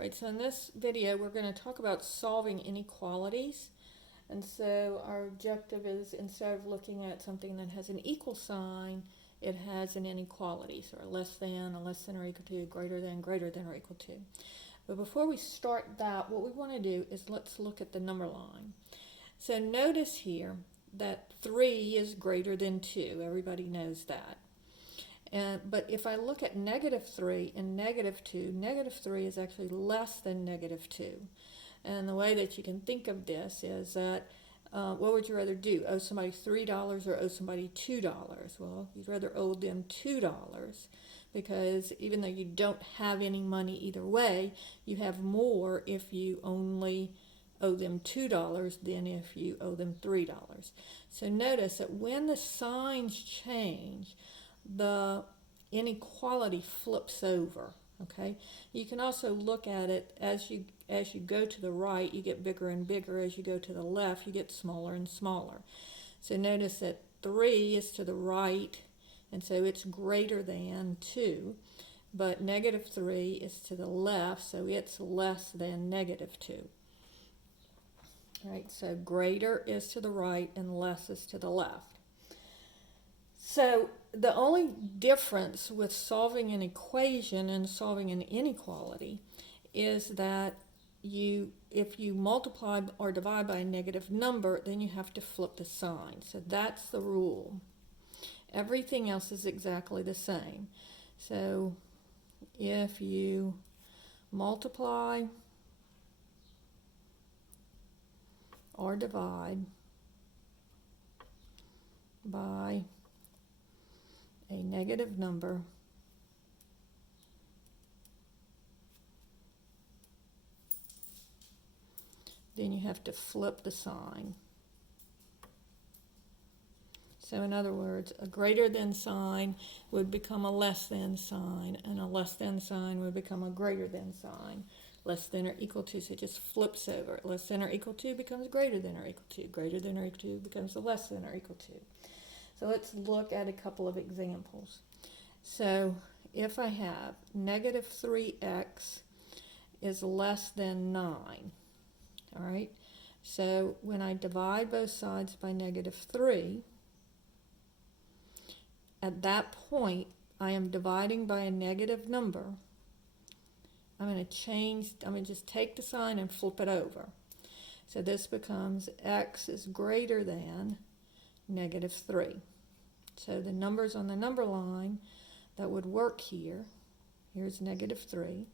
Right, so in this video we're going to talk about solving inequalities. And so our objective is, instead of looking at something that has an equal sign, it has an inequality, so a less than or equal to, greater than or equal to. But before we start that, what we want to do is let's look at the number line. So notice here that 3 is greater than 2. Everybody knows that. But if I look at -3 and -2, -3 is actually less than -2. And the way that you can think of this is that, what would you rather do? Owe somebody $3 or owe somebody $2? Well, you'd rather owe them $2, because even though you don't have any money either way, you have more if you only owe them $2 than if you owe them $3. So notice that when the signs change, the inequality flips over. Okay, you can also look at it as you go to the right, you get bigger and bigger. As you go to the left, you get smaller and smaller. So notice that 3 is to the right, and so it's greater than 2, but -3 is to the left, so it's less than -2. All right, so greater is to the right and less is to the left. So the only difference with solving an equation and solving an inequality is that if you multiply or divide by a negative number, then you have to flip the sign. So that's the rule. Everything else is exactly the same. So if you multiply or divide by a negative number, then you have to flip the sign. So in other words, a greater than sign would become a less than sign, and a less than sign would become a greater than sign. Less than or equal to, so it just flips over. Less than or equal to becomes greater than or equal to. Greater than or equal to becomes a less than or equal to. So let's look at a couple of examples. So if I have -3x is less than 9, all right? So when I divide both sides by -3, at that point, I am dividing by a negative number. I'm going to just take the sign and flip it over. So this becomes x is greater than -3. So the numbers on the number line that would work here, here's -3,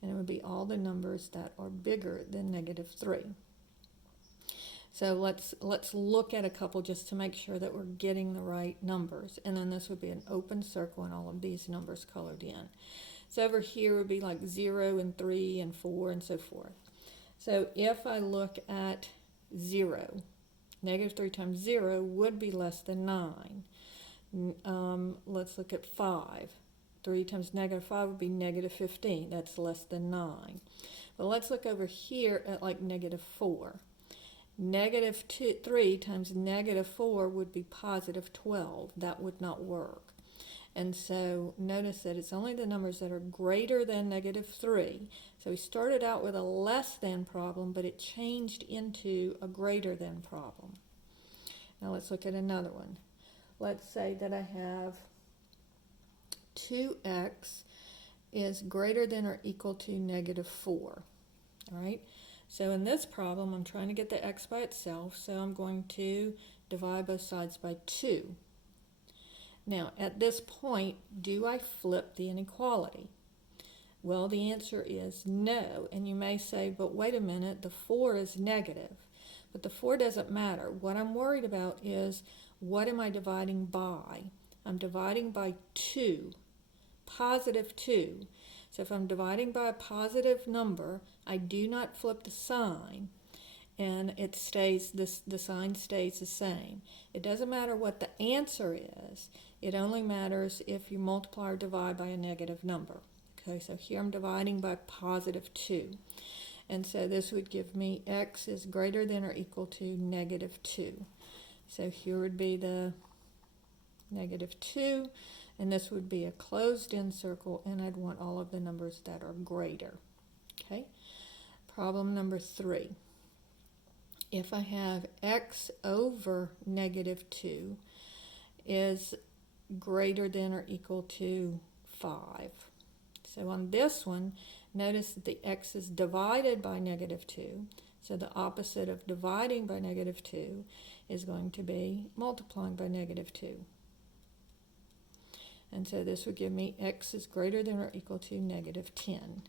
and it would be all the numbers that are bigger than -3. So let's look at a couple just to make sure that we're getting the right numbers. And then this would be an open circle and all of these numbers colored in. So over here would be like 0 and 3 and 4 and so forth. So if I look at 0, -3 times 0 would be less than 9. Let's look at 5. 3 times -5 would be -15. That's less than 9. But let's look over here at like -4. -3 times -4 would be +12. That would not work. And so notice that it's only the numbers that are greater than -3. So we started out with a less than problem, but it changed into a greater than problem. Now let's look at another one. Let's say that I have 2x is greater than or equal to -4. All right? So in this problem, I'm trying to get the x by itself, so I'm going to divide both sides by 2. Now, at this point, do I flip the inequality? Well, the answer is no. And you may say, but wait a minute, the 4 is negative. But the 4 doesn't matter. What I'm worried about is, what am I dividing by? I'm dividing by 2, +2. So if I'm dividing by a positive number, I do not flip the sign, and it stays, the sign stays the same. It doesn't matter what the answer is. It only matters if you multiply or divide by a negative number. Okay, so here I'm dividing by +2. And so this would give me x is greater than or equal to -2. So here would be the -2, and this would be a closed-in circle, and I'd want all of the numbers that are greater. Okay. Problem number 3. If I have x over negative 2 is greater than or equal to 5. So on this one, notice that the x is divided by negative 2. So the opposite of dividing by negative 2 is going to be multiplying by negative 2. And so this would give me x is greater than or equal to negative 10.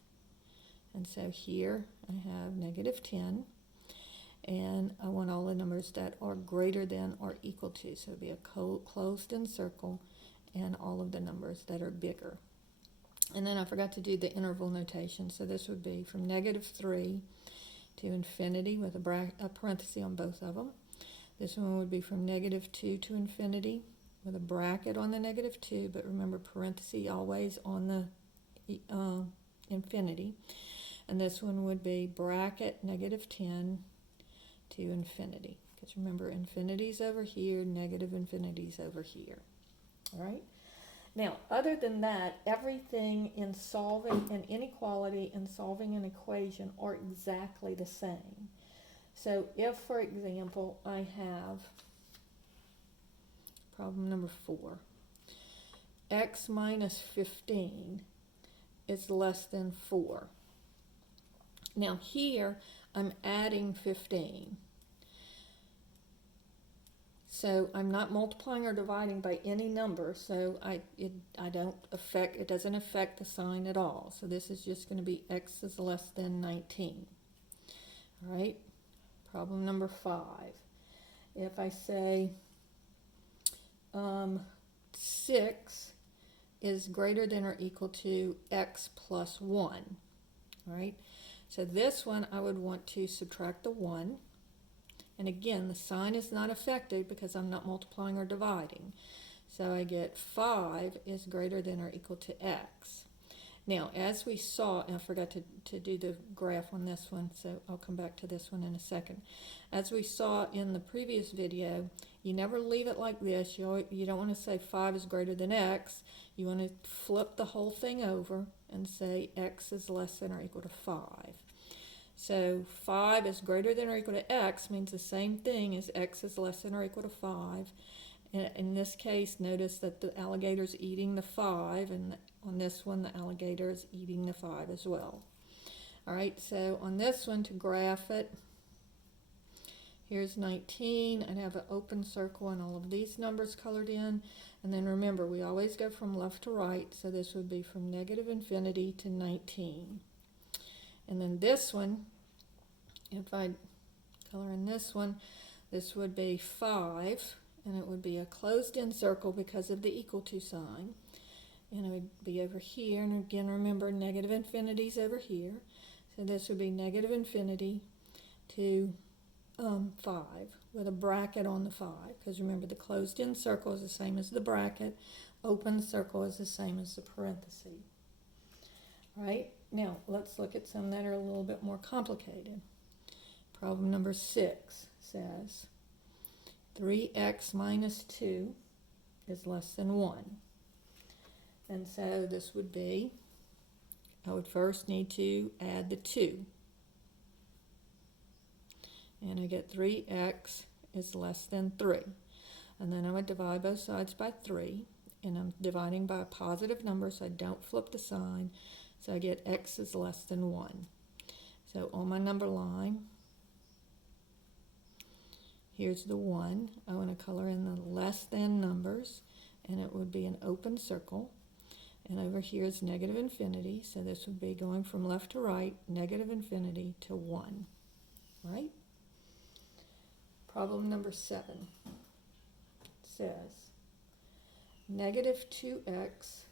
And so here I have negative 10. And I want all the numbers that are greater than or equal to. So it would be a closed-in circle and all of the numbers that are bigger. And then I forgot to do the interval notation. So this would be from negative 3 to infinity with a parenthesis on both of them. This one would be from negative 2 to infinity with a bracket on the negative 2, but remember parenthesis always on the infinity. And this one would be bracket negative 10 to infinity. Because remember, infinity's over here, negative infinity's over here. All right? Now, other than that, everything in solving an inequality and solving an equation are exactly the same. So if, for example, I have problem number 4, x minus 15 is less than 4. Now here, I'm adding 15. So I'm not multiplying or dividing by any number, so it doesn't affect the sign at all. So this is just going to be x is less than 19. All right, problem number 5. If I say 6 is greater than or equal to x plus 1, all right? So this one I would want to subtract the 1. And again, the sign is not affected because I'm not multiplying or dividing. So I get 5 is greater than or equal to x. Now, as we saw, and I forgot to do the graph on this one, so I'll come back to this one in a second. As we saw in the previous video, you never leave it like this. You don't want to say 5 is greater than x. You want to flip the whole thing over and say x is less than or equal to 5. So 5 is greater than or equal to x means the same thing as x is less than or equal to 5. In this case, notice that the alligator's eating the 5, and on this one, the alligator is eating the 5 as well. All right, so on this one, to graph it, here's 19. I'd have an open circle and all of these numbers colored in. And then remember, we always go from left to right, so this would be from negative infinity to 19. And then this one, if I color in this one, this would be 5, and it would be a closed-in circle because of the equal to sign. And it would be over here, and again, remember, negative infinity is over here. So this would be negative infinity to 5 with a bracket on the 5, because remember, the closed-in circle is the same as the bracket. Open circle is the same as the parenthesis. All right? Now, let's look at some that are a little bit more complicated. Problem number 6 says 3x minus 2 is less than 1. And so this would be, I would first need to add the 2. And I get 3x is less than 3. And then I would divide both sides by 3. And I'm dividing by a positive number, so I don't flip the sign. So I get x is less than 1. So on my number line, here's the 1. I want to color in the less than numbers, and it would be an open circle. And over here is negative infinity, so this would be going from left to right, negative infinity to 1. Right? Problem number 7 says negative 2x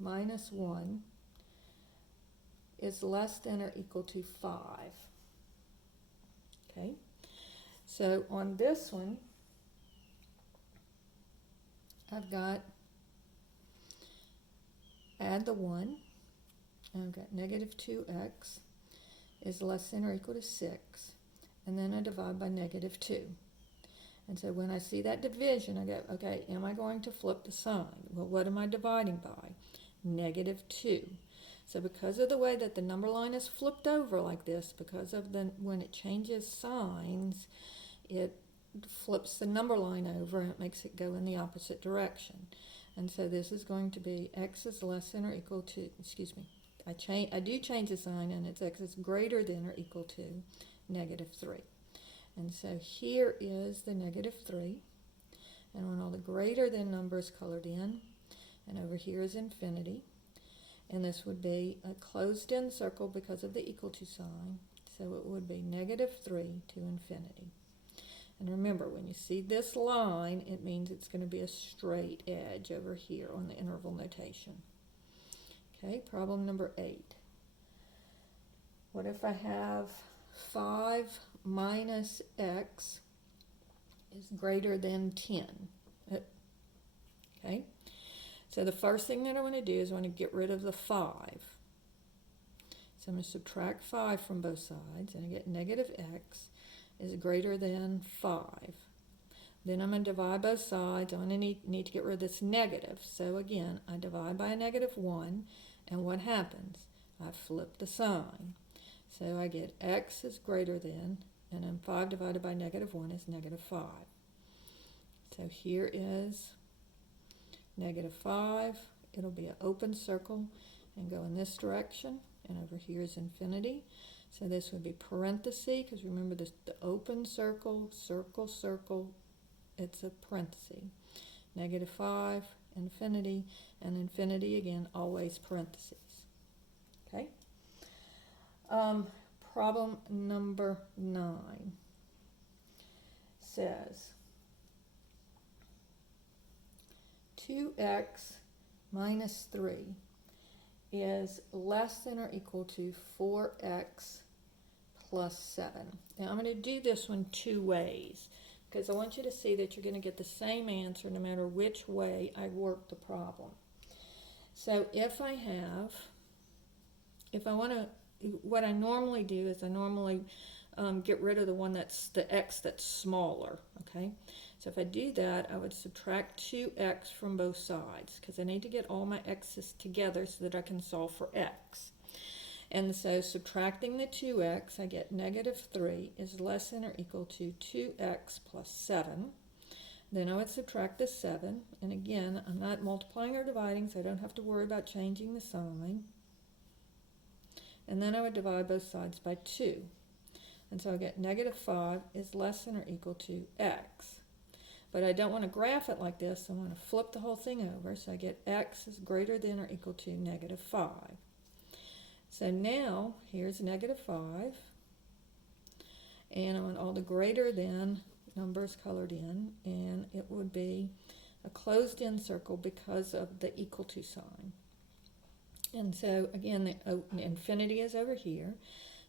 minus 1 is less than or equal to 5. Okay, so on this one, I've got add the 1, and I've got negative 2x is less than or equal to 6, and then I divide by negative 2. And so when I see that division, I go, okay, am I going to flip the sign? Well, what am I dividing by? Negative 2. So because of the way that the number line is flipped over like this, because of when it changes signs, it flips the number line over and it makes it go in the opposite direction. And so this is going to be x is less than or equal to, excuse me, I do change the sign, and it's x is greater than or equal to -3. And so here is the -3, and when all the greater than numbers colored in, and over here is infinity, and this would be a closed-in circle because of the equal to sign, so it would be -3 to infinity. And remember, when you see this line, it means it's going to be a straight edge over here on the interval notation. Okay, problem number 8. What if I have 5 minus x is greater than 10? Okay, so the first thing that I want to do is I want to get rid of the 5. So I'm going to subtract 5 from both sides, and I get -x is greater than 5. Then I'm going to divide both sides. I'm going to need to get rid of this negative. So again, I divide by a -1, and what happens? I flip the sign. So I get x is greater than, and then 5 divided by -1 is -5. So here is -5. It'll be an open circle and go in this direction, and over here is infinity. So this would be parenthesis, because remember this, the open circle, circle, circle, it's a parenthesis. -5, infinity, and infinity again, always parentheses. Okay? Problem number 9 says 2x minus 3 is less than or equal to 4x plus 7. Now I'm going to do this one two ways, because I want you to see that you're going to get the same answer no matter which way I work the problem. So what I normally do is I normally get rid of the one that's the x that's smaller, okay? So if I do that, I would subtract 2x from both sides, because I need to get all my x's together so that I can solve for x. And so subtracting the 2x, I get -3 is less than or equal to 2x plus 7. Then I would subtract the 7, and again, I'm not multiplying or dividing, so I don't have to worry about changing the sign. And then I would divide both sides by 2. And so I get -5 is less than or equal to x. But I don't want to graph it like this, so I'm going to flip the whole thing over. So I get x is greater than or equal to -5. So now, here's -5. And I want all the greater than numbers colored in, and it would be a closed-in circle because of the equal to sign. And so again, the infinity is over here.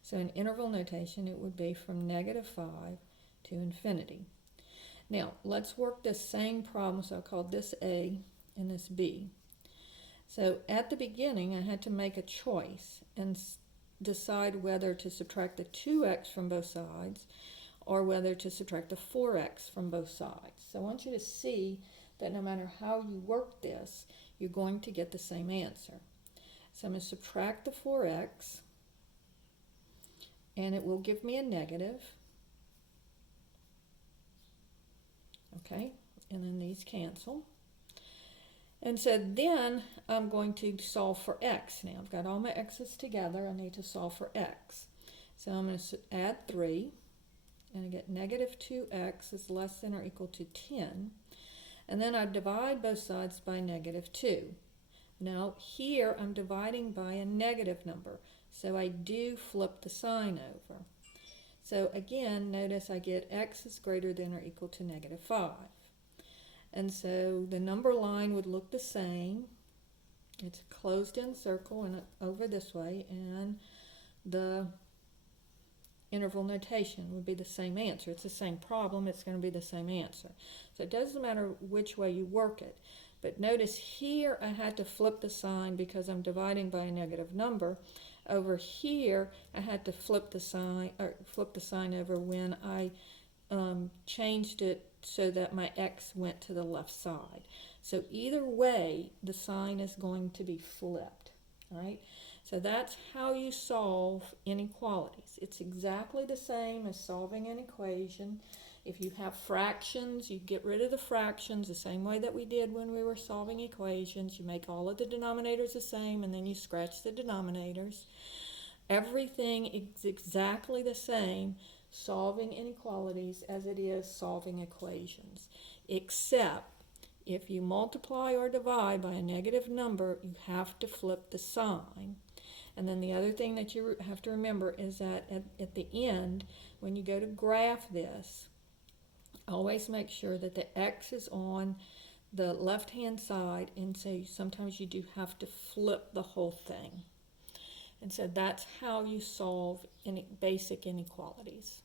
So in interval notation, it would be from -5 to infinity. Now, let's work this same problem. So I called this A and this B. So at the beginning, I had to make a choice and decide whether to subtract the 2x from both sides or whether to subtract the 4x from both sides. So I want you to see that no matter how you work this, you're going to get the same answer. So I'm going to subtract the 4x, and it will give me a negative. Okay, and then these cancel. And so then I'm going to solve for x. Now I've got all my x's together. I need to solve for x. So I'm going to add 3, and I get -2x is less than or equal to 10. And then I divide both sides by -2. Now here I'm dividing by a negative number, so I do flip the sign over. So again, notice I get x is greater than or equal to -5. And so the number line would look the same. It's a closed-in circle and over this way, and the interval notation would be the same answer. It's the same problem, it's going to be the same answer. So it doesn't matter which way you work it. But notice here I had to flip the sign because I'm dividing by a negative number. Over here I had to flip the sign over when I changed it so that my x went to the left side. So either way, the sign is going to be flipped. All right. So that's how you solve inequalities. It's exactly the same as solving an equation. If you have fractions, you get rid of the fractions the same way that we did when we were solving equations. You make all of the denominators the same, and then you scratch the denominators. Everything is exactly the same solving inequalities as it is solving equations, except if you multiply or divide by a negative number, you have to flip the sign. And then the other thing that you have to remember is that at the end, when you go to graph this, always make sure that the x is on the left-hand side, and so sometimes you do have to flip the whole thing. And so that's how you solve basic inequalities.